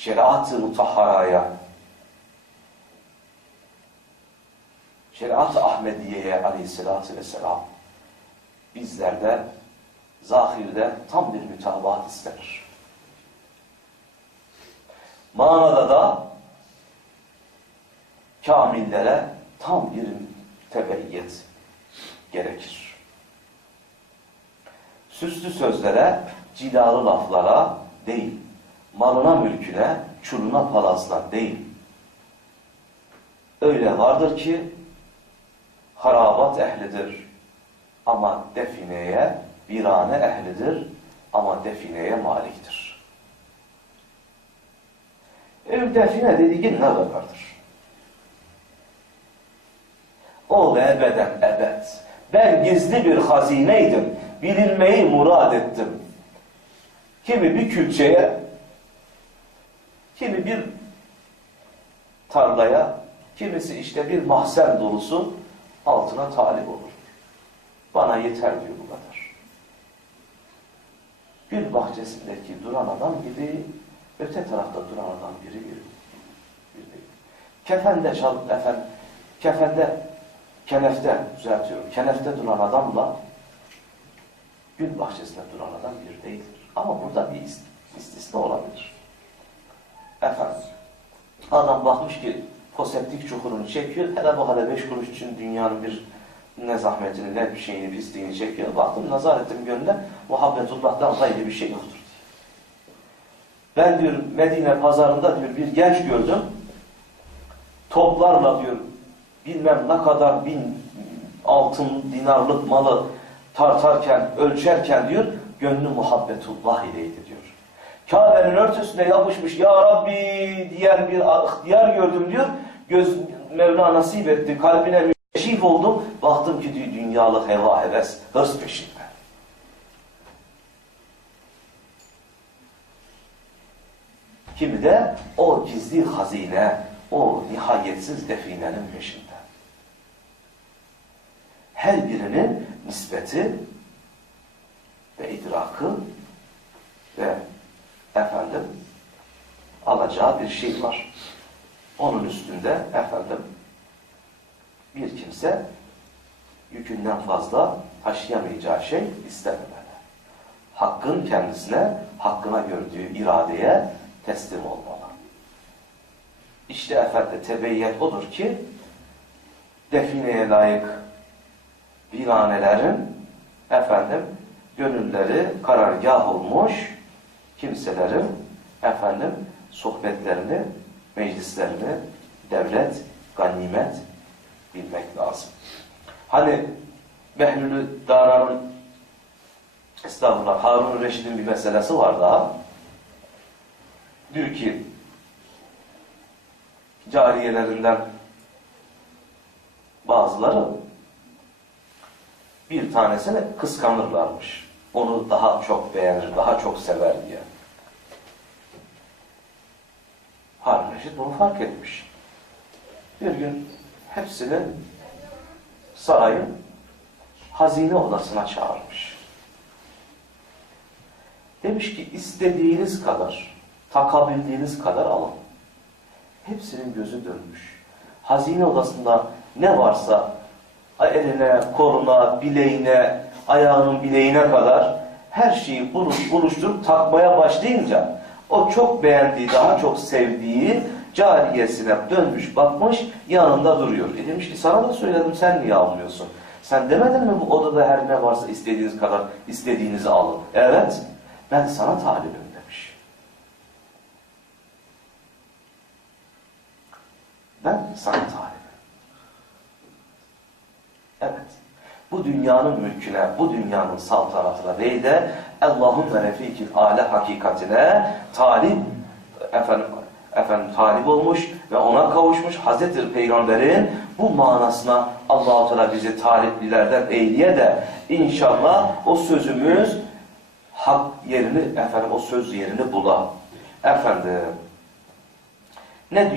şeriat-ı mutahharaya, şeriat-ı Ahmediye'ye aleyhissalatü vesselam bizlerde zahirde tam bir mütabaat istenir. Manada da kamillere tam bir tebeyyet gerekir. Süslü sözlere, cilalı laflara değil, malına mülküne, çuluna palazına değil. Öyle vardır ki harabat ehlidir ama defineye, virane ehlidir ama defineye maliktir. Ev define dediğin ne kadardır? O ve ebeden ebed. Ben gizli bir hazineydim. Bilinmeyi murad ettim. Kimi bir külçeye, kimi bir tarlaya, kimisi işte bir mahzen dolusu altına talip olur. Bana yeter diyor bu kadar. Gül bahçesindeki duran adam gibi öte tarafta duran adam biri bir, bir değil. Kefende çal, efendim, kefende, kenefte düzeltiyorum, kenefte duran adamla gül bahçesinde duran adam bir değildir. Ama burada bir istisna olabilir. Efendim, adam bakmış ki foseptik çukurunu çekiyor, hele bu hele beş kuruş için dünyanın bir ne zahmetini, ne bir şeyini, pisliğini çekiyor. Baktım, nazar ettim gönlüne, muhabbetullah'tan gayrı bir şey yoktur. Ben diyor Medine pazarında diyor bir genç gördüm. Toplarla diyor bilmem ne kadar bin altın dinarlık malı tartarken, ölçerken diyor gönlü muhabbetullah ileydi diyor. Kabe'nin örtüsüne yapışmış ya Rabbi diğer bir ihtiyar gördüm diyor. Göz Mevla nasip etti. Kalbine müşif oldum. Baktım ki dünyalık heva heves hırs peşinde. Kimi de o gizli hazine, o nihayetsiz definenin peşinde. Her birinin nispeti ve idrakı ve efendim alacağı bir şey var. Onun üstünde efendim bir kimse yükünden fazla taşıyamayacağı şey istememeli. Hakkın kendisine, hakkına gördüğü iradeye teslim olmalı. İşte efendim tebeyyet odur ki defineye layık viranelerin efendim gönülleri karargah olmuş kimselerin efendim sohbetlerini, meclislerini devlet, ganimet bilmek lazım. Hani Behlülü Dara'nın estağfurullah Harun Reşid'in bir meselesi var daha. Diyor ki cariyelerinden bazıları bir tanesini kıskanırlarmış. Onu daha çok beğenir, daha çok sever diye. Harun Reşit bunu fark etmiş. Bir gün hepsini sarayın hazine odasına çağırmış. Demiş ki istediğiniz kadar, takabildiğiniz kadar alın. Hepsinin gözü dönmüş. Hazine odasında ne varsa eline, koluna, bileğine, ayağının bileğine kadar her şeyi buluş, buluşturup takmaya başlayınca o çok beğendiği, daha çok sevdiği cariyesine dönmüş, bakmış, yanında duruyor. E demiş ki sana da söyledim, sen niye almıyorsun? Sen demedin mi bu odada her ne varsa istediğiniz kadar istediğinizi alın? Evet, ben sana talibim demiş. Ben sana talibim. Evet. Bu dünyanın mülküne, bu dünyanın saltanatına değil de Allah'ın ve refikil ale hakikatine talip efendim, efendim talip olmuş ve ona kavuşmuş Hazreti Peygamber'in bu manasına Allahu Teala bizi taliplilerden eyleye de inşallah o sözümüz hak yerini efendim o söz yerini bula. Efendim ne diyor?